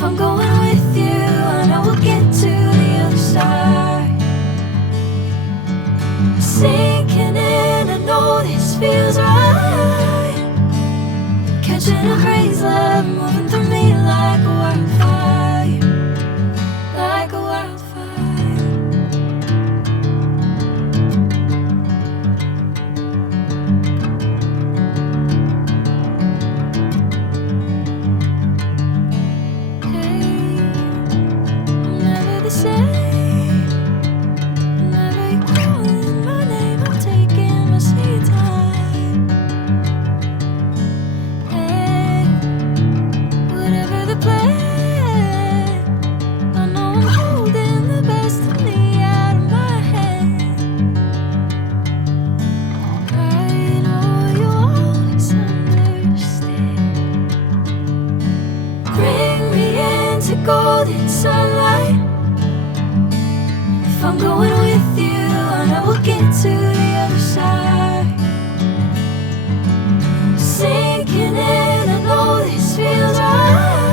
If I'm going with you, I know we'll get to the other side. Sinking in, I know this feels right. Catching a crazy love, moving through me like a wildfire, like a wildfire. Hey, I'm never the same. Whenever you're calling my name, I'm taking my sweet time. Hey, whatever the plan, I know I'm holding the best of me out of my hand. I know you'll always understand. Bring me into golden sunlight. If I'm going with you, I know we'll get to the other side. Sinking in, I know this feels right.